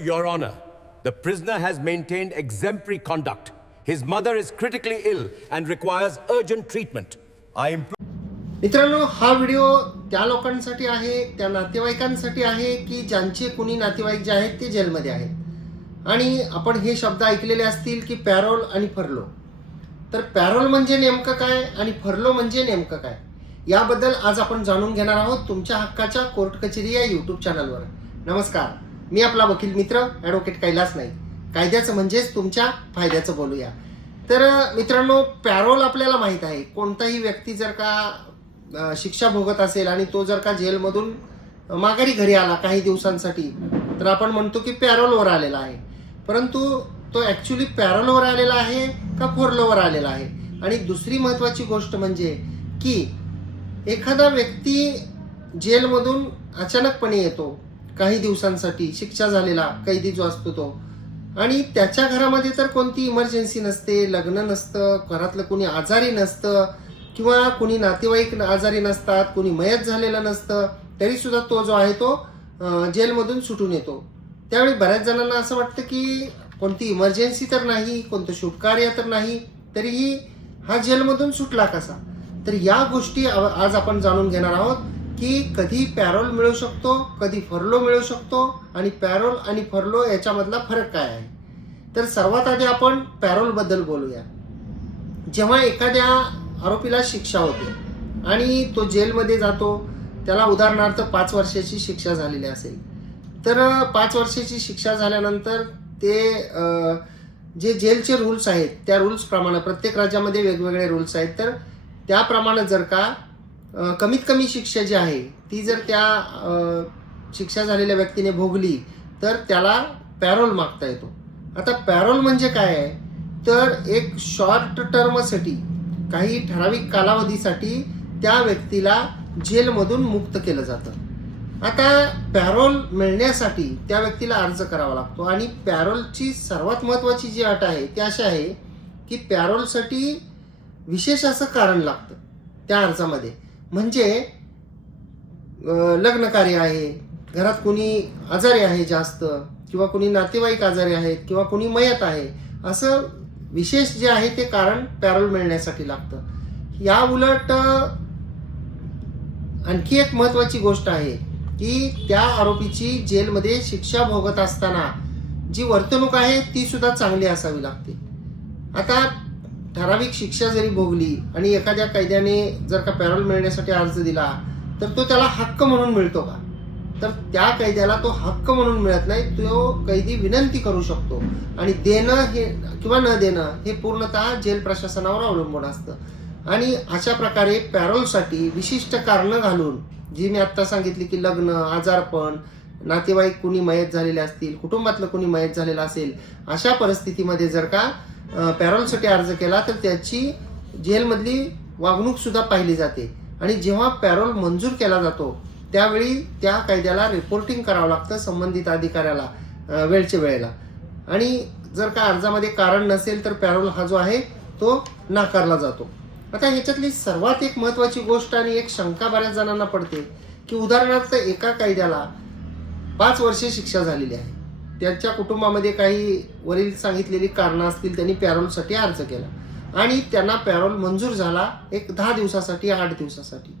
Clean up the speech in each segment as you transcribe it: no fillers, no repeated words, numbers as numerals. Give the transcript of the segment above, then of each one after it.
Your Honor, the prisoner has maintained exemplary conduct. His mother is critically ill and requires urgent treatment. I implore. मित्रांनो, हा video त्या लोकांसाठी आहे, त्या नातेवाईकांसाठी आहे की ज्यांचे कुणी नातेवाईक जे आहेत ते जेलमध्ये आहेत. आणि आपण हे शब्द ऐकलेले असतील की पॅरोल आणि फर्लो. तर पॅरोल म्हणजे नेमकं काय आणि फर्लो म्हणजे नेमकं काय, याबद्दल आज आपण जाणून घेणार आहोत तुमच्या हक्काच्या कोर्ट कचेरी या यूट्यूब चॅनलवर. नमस्कार, मी आपला वकील मित्र ॲडव्होकेट कैलास नाईक. कायद्याचं म्हणजेच तुमच्या फायद्याचं बोलूया. तर मित्रांनो, पॅरोल आपल्याला माहित आहे. कोणताही व्यक्ती जर का शिक्षा भोगत असेल आणि तो जर का जेलमधून माघारी घरी आला काही दिवसांसाठी, तर आपण म्हणतो की पॅरोलवर आलेला आहे. परंतु तो ॲक्च्युली पॅरोलवर आलेला आहे का फर्लोवर आलेला आहे. आणि दुसरी महत्त्वाची गोष्ट म्हणजे की एखादा व्यक्ती जेलमधून अचानकपणे येतो काही दिवसांसाठी, शिक्षा झालेला कैदी जो असतो तो, आणि त्याच्या घरामध्ये तर कोणती इमर्जन्सी नसते, लग्न नसतं, घरातलं कोणी आजारी नसतं किंवा कोणी नातेवाईक आजारी नसतात, कोणी मयत झालेलं नसतं, तरी सुद्धा तो जो आहे तो जेलमधून सुटून येतो. त्यावेळी बऱ्याच जणांना असं वाटतं की कोणती इमर्जन्सी तर नाही, कोणतं शुभकार्य तर नाही, तरीही हा जेलमधून सुटला कसा. तर या गोष्टी आज आपण जाणून घेणार आहोत की कधी पॅरोल मिळू शकतो, कधी फर्लो मिळू शकतो, आणि पॅरोल आणि फर्लो याच्यामधला फरक काय आहे. तर सर्वात आधी आपण पॅरोल बद्दल बोलूया. जेव्हा एखाद्या आरोपीला शिक्षा होते आणि तो जेलमध्ये जातो, त्याला उदाहरणार्थ 5 वर्षाची शिक्षा झालेली असेल, तर 5 वर्षाची शिक्षा झाल्यानंतर ते जे जेलचे रूल्स आहेत त्या रूल्स प्रमाणे, प्रत्येक राज्यामध्ये वेगवेगळे रूल्स आहेत, तर त्याप्रमाणे जर का कमीत कमी शिक्षा जी आहे ती जर त्या शिक्षा झालेल्या व्यक्तीने भोगली तर त्याला पॅरोल मागता येतो. आता पॅरोल म्हणजे काय आहे, तर एक शॉर्ट टर्मसाठी, काही ठराविक कालावधीसाठी त्या व्यक्तीला जेलमधून मुक्त केलं जातं. आता पॅरोल मिळण्यासाठी त्या व्यक्तीला अर्ज करावा लागतो, आणि पॅरोलची सर्वात महत्त्वाची जी अट आहे ती अशी आहे की पॅरोलसाठी विशेष असं कारण लागतं त्या अर्जामध्ये. म्हणजे लग्न कार्य आहे, घरात कोणी आजारी आहे जास्त, किंवा कोणी नातेवाईक आजारी आहेत, किंवा कोणी मयत आहे, असं विशेष जे आहे ते कारण पॅरोल मिळण्यासाठी लागतं. या उलट आणखी एक महत्त्वाची गोष्ट आहे की त्या आरोपीची जेलमध्ये शिक्षा भोगत असताना जी वर्तणूक आहे ती सुद्धा चांगली असावी लागते. आता ठराविक शिक्षा जरी भोगली आणि एखाद्या कैद्याने जर का पॅरोल मिळण्यासाठी अर्ज दिला, तर तो त्याला हक्क म्हणून मिळतो का, तर त्या कैद्याला तो हक्क म्हणून मिळत नाही. तो कैदी विनंती करू शकतो, आणि देणं हे किंवा न देणं हे पूर्णतः जेल प्रशासनावर अवलंबून असतं. आणि अशा प्रकारे पॅरोलसाठी विशिष्ट कारणं घालून, जी मी आत्ता सांगितली की लग्न, आजारपण, नातेवाईक कुणी मयत झालेले असतील, कुटुंबातलं कुणी मयत झालेलं असेल, अशा परिस्थितीमध्ये जर का पॅरोलसाठी अर्ज केला तर त्याची जेलमधली वागणूक सुद्धा पाहिली जाते. आणि जेव्हा पॅरोल मंजूर केला जातो त्यावेळी त्या कैद्याला रिपोर्टिंग करावं लागतं संबंधित अधिकाऱ्याला वेळच्या वेळेला. आणि जर का अर्जामध्ये कारण नसेल तर पॅरोल हा जो आहे तो नाकारला जातो. आता ह्याच्यातली सर्वात एक महत्त्वाची गोष्ट आणि एक शंका बऱ्याच जणांना पडते की उदाहरणार्थ एका कैद्याला 5 वर्षे शिक्षा झालेली आहे, त्यांच्या कुटुंबामध्ये काही वरील सांगितलेली कारणं असतील, त्यांनी पॅरोलसाठी अर्ज केला आणि त्यांना पॅरोल मंजूर झाला एक 10 दिवसासाठी, 8 दिवसासाठी.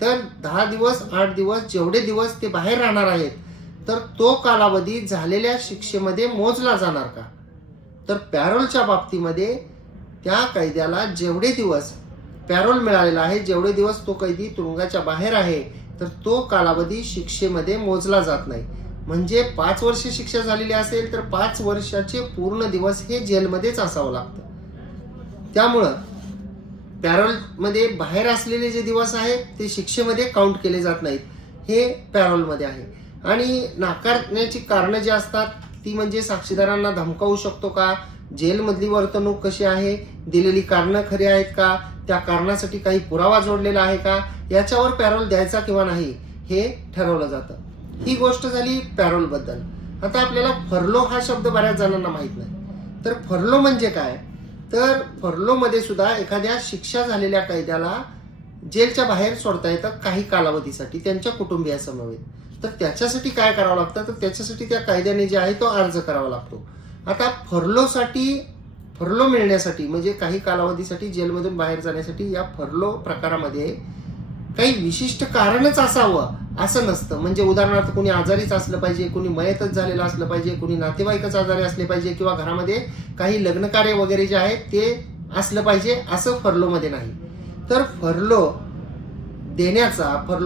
तर 10 दिवस, 8 दिवस, जेवढे दिवस ते बाहेर राहणार आहेत, तर तो कालावधी झालेल्या शिक्षेमध्ये मोजला जाणार का. तर पॅरोलच्या बाबतीमध्ये त्या कैद्याला जेवढे दिवस पॅरोल मिळालेला आहे, जेवढे दिवस तो कैदी तुरुंगाच्या बाहेर आहे, तर तो कालावधी शिक्षेमध्ये मोजला जात नाही. म्हणजे 5 वर्ष शिक्षा झालेली असेल तर 5 वर्षाचे पूर्ण दिवस हे जेलमध्येच असावं लागतं. त्यामुळं पॅरोलमध्ये बाहेर असलेले जे दिवस आहेत ते शिक्षेमध्ये काउंट केले जात नाहीत, हे पॅरोलमध्ये आहे. आणि नाकारण्याची कारणं जी असतात ती म्हणजे साक्षीदारांना धमकावू शकतो का, जेलमधली वर्तणूक कशी आहे, दिलेली कारणं खरी आहेत का, त्या कारणासाठी काही पुरावा जोडलेला आहे का, याच्यावर पॅरोल द्यायचा किंवा नाही हे ठरवलं जातं. ही गोष्ट झाली पॅरोल बद्दल. आता आपल्याला फर्लो हा शब्द बऱ्याच जणांना माहित नाही. तर फर्लो म्हणजे काय, तर फर्लो मध्ये सुद्धा एखाद्या शिक्षा झालेल्या कैद्याला जेलच्या बाहेर सोडता येतं काही कालावधीसाठी त्यांच्या कुटुंबियासमवेत. तर त्याच्यासाठी काय करावं लागतं, तर त्याच्यासाठी त्या कायद्याने जे आहे तो अर्ज करावा लागतो. आता फर्लो मिळण्यासाठी म्हणजे काही कालावधीसाठी जेलमधून बाहेर जाण्यासाठी या फर्लो प्रकारामध्ये काही विशिष्ट कारणच असावं असं नसतं. म्हणजे उदाहरणार्थ कोणी आजारीच असलं पाहिजे, कोणी मयतच झालेलं असलं पाहिजे, कोणी नातेवाईकच आजारी असले पाहिजे किंवा घरामध्ये काही लग्नकार्य वगैरे जे आहे ते असलं पाहिजे असं फर्लोमध्ये नाही. तर फर्लो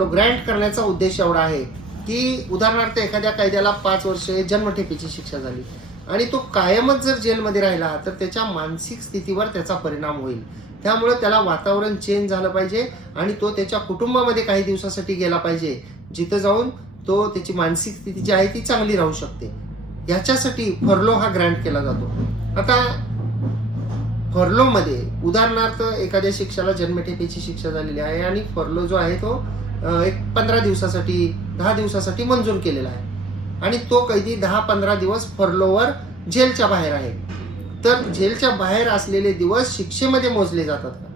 ग्रँट करण्याचा उद्देश एवढा आहे की उदाहरणार्थ एखाद्या कैद्याला 5 वर्षे जन्मठेपेची शिक्षा झाली आणि तो कायमच जर जेलमध्ये राहिला तर त्याच्या मानसिक स्थितीवर त्याचा परिणाम होईल. त्यामुळे त्याला वातावरण चेंज झालं पाहिजे आणि तो त्याच्या कुटुंबामध्ये काही दिवसासाठी गेला पाहिजे, जिथं जाऊन तो त्याची मानसिक स्थिती जी आहे ती चांगली राहू शकते. याच्यासाठी फर्लो हा ग्रँट केला जातो. आता फर्लोमध्ये उदाहरणार्थ एखाद्या शिक्षाला जन्मठेपेची शिक्षा झालेली आहे आणि फर्लो जो आहे तो एक 15 दिवसासाठी 10 दिवसासाठी मंजूर केलेला आहे आणि तो कैदी 10-15 दिवस फर्लोवर जेलच्या बाहेर आहे. तर जेलच्या बाहेर असलेले दिवस शिक्षेमध्ये मोजले जातात का?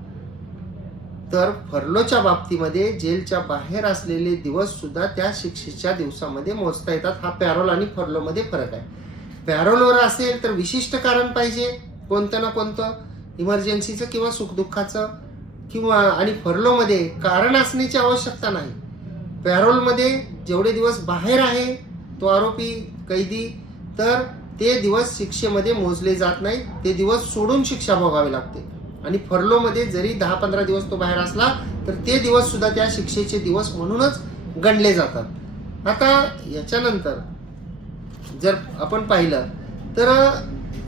तर फर्लोच्या बाबतीमध्ये जेलच्या बाहेर असलेले दिवस सुद्धा त्या शिक्षेच्या दिवसामध्ये मोजता येतात. हा पॅरोल आणि फर्लोमध्ये फरक आहे. पॅरोलवर असेल तर विशिष्ट कारण पाहिजे, कोणतं ना कोणतं इमर्जन्सीचं किंवा सुखदुःखाचं, किंवा आणि फर्लोमध्ये कारण असण्याची आवश्यकता नाही. पॅरोलमध्ये जेवढे दिवस बाहेर आहे तो आरोपी कैदी, तर ते दिवस शिक्षेमध्ये मोजले जात नाही, ते दिवस सोडून शिक्षा भोगावी लागते. आणि फर्लोमध्ये जरी 10-15 दिवस तो बाहेर असला तर ते दिवस सुद्धा त्या शिक्षेचे दिवस म्हणूनच गणले जातात. आता याच्यानंतर जर आपण पाहिलं तर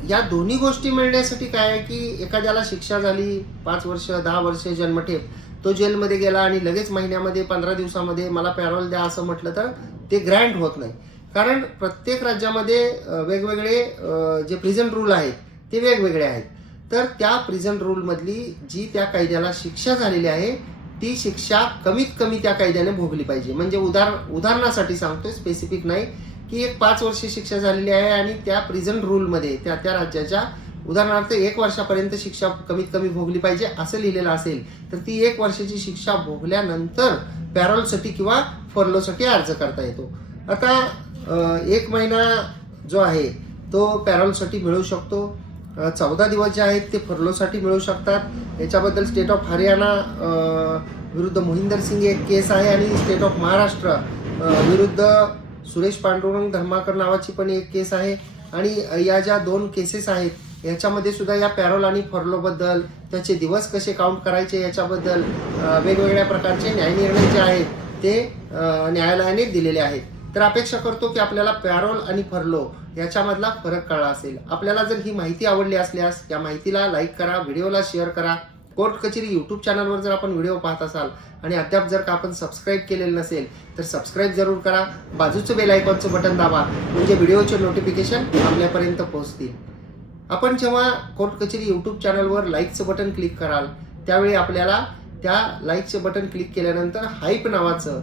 या दोन्ही गोष्टी मिळण्यासाठी काय आहे की एखाद्याला शिक्षा झाली 5 वर्ष 10 वर्ष जन्मठेप, तो जेलमध्ये गेला आणि लगेच महिन्यामध्ये 15 दिवसामध्ये मला पॅरोल द्या असं म्हटलं तर ते ग्रँट होत नाही. कारण प्रत्येक राज्यामध्ये वेगवेगळे जे प्रिझन रूल आहेत ते वेगवेगळे आहेत. तर त्या प्रिझन रूलमधली जी त्या कैद्याला शिक्षा झालेली आहे ती शिक्षा कमीत कमी त्या कैद्याने भोगली पाहिजे. म्हणजे उदाहरणासाठी सांगतोय, स्पेसिफिक नाही, की एक 5 वर्षे शिक्षा झालेली आहे आणि त्या प्रिझन रूलमध्ये त्या राज्याच्या उदाहरणार्थ 1 वर्षापर्यंत शिक्षा कमीत कमी भोगली पाहिजे असं लिहिलेलं असेल तर ती 1 वर्षाची शिक्षा भोगल्यानंतर पॅरोलसाठी किंवा फर्लोसाठी अर्ज करता येतो. आता 1 महिना जो आहे तो पॅरोलसाठी मिळू शकतो, 14 दिवस जे आहेत ते फर्लोसाठी मिळू शकतात. याच्याबद्दल स्टेट ऑफ हरियाणा विरुद्ध मोहिंदर सिंग एक केस आहे आणि स्टेट ऑफ महाराष्ट्र विरुद्ध सुरेश पांडुरंग धर्माकर नावाची पण एक केस आहे. आणि या ज्या 2 केसेस आहेत याच्यामध्ये सुद्धा या पॅरोल आणि फर्लोबद्दल, त्याचे दिवस कसे काउंट करायचे याच्याबद्दल वेगवेगळ्या प्रकारचे न्यायनिर्णय जे आहेत ते न्यायालयाने दिलेले आहेत. तर अपेक्षा करतो की आपल्याला पॅरोल आणि फर्लो याच्यामधला फरक कळला असेल. आपल्याला जर ही माहिती आवडली असल्यास या माहितीला लाईक करा, व्हिडिओला शेअर करा. कोर्ट कचेरी यूट्यूब चॅनलवर जर आपण व्हिडिओ पाहत असाल आणि अद्याप जर का आपण सबस्क्राईब केलेलं नसेल तर सबस्क्राईब जरूर करा. बाजूचं बेल आयकॉनचं बटन दाबा म्हणजे व्हिडिओचे नोटिफिकेशन आपल्यापर्यंत पोहोचतील. आपण जेव्हा कोर्ट कचेरी यूट्यूब चॅनलवर लाईकचं बटन क्लिक कराल त्यावेळी आपल्याला त्या लाईकचं बटन क्लिक केल्यानंतर हाईप नावाचं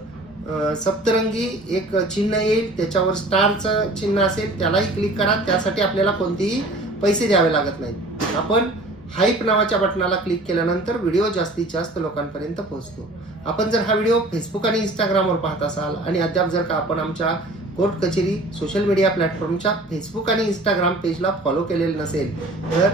सप्तरंगी एक चिन्ह येईल, त्याच्यावर स्टारचं चिन्ह असेल, त्यालाही क्लिक करा. त्यासाठी आपल्याला कोणतेही पैसे द्यावे लागत नाहीत. आपण हाईप नावाच्या बटनाला क्लिक केल्यानंतर व्हिडिओ जास्तीत जास्त लोकांपर्यंत पोहोचतो. आपण जर हा व्हिडिओ फेसबुक आणि इंस्टाग्रामवर पाहत असाल आणि अद्याप जर का आपण आमच्या कोर्ट कचेरी सोशल मीडिया प्लॅटफॉर्मच्या फेसबुक आणि इंस्टाग्राम पेजला फॉलो केलेलं नसेल तर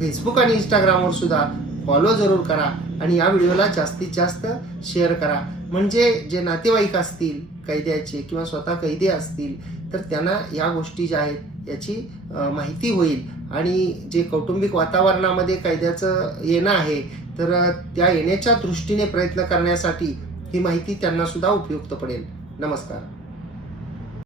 फेसबुक आणि इंस्टाग्रामवर सुद्धा फॉलो जरूर करा आणि या व्हिडिओला जास्तीत जास्त शेअर करा. म्हणजे जे नातेवाईक असतील कैद्याचे किंवा स्वतः कैदी असतील तर त्यांना या गोष्टी ज्या आहेत याची माहिती होईल आणि जे कौटुंबिक वातावरणामध्ये कैद्याचं येणं आहे तर त्या येण्याच्या दृष्टीने प्रयत्न करण्यासाठी ही माहिती त्यांना सुद्धा उपयुक्त पडेल. नमस्कार.